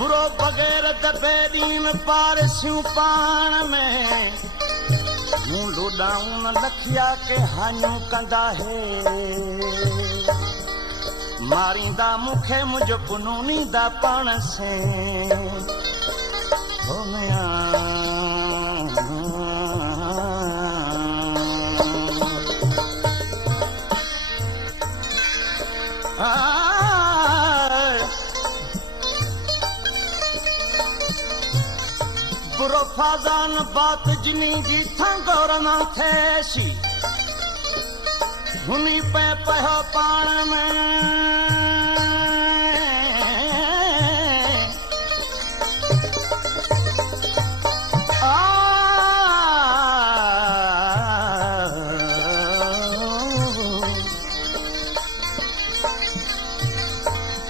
बुरो बग़ैर दबे ॾींहं पारसियूं पाण में मूं लोॾाऊं न लखिया के हानियूं कंदा हे मारींदा मूंखे मुंहिंजो पुनूनींदा पाण से बुरो फाज़ान बात जिनी जी थंगोर न थेसी हुनी पे पयो पाण में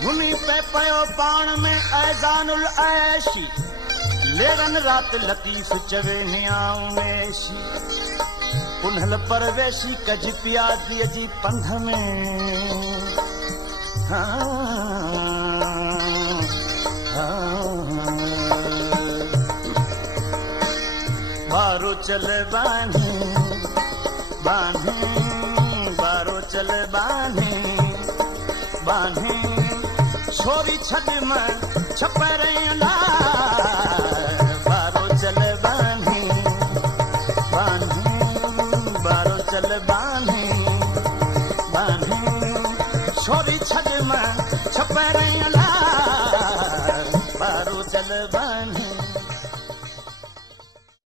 हुनी पे पयो पाण में ऐज़ानुल ऐशी लेरन रात लतीफ़ चवे हियाऊं मेशी पुनहल परवेशी कज पियादीअ जी पंध में बारो चल बानी बानी बारो चल बानी बानी छोरी छॾ मां छपरे बारो चल बानी बानी बारो चल बानी बानी छोरी छॾ मां छपरे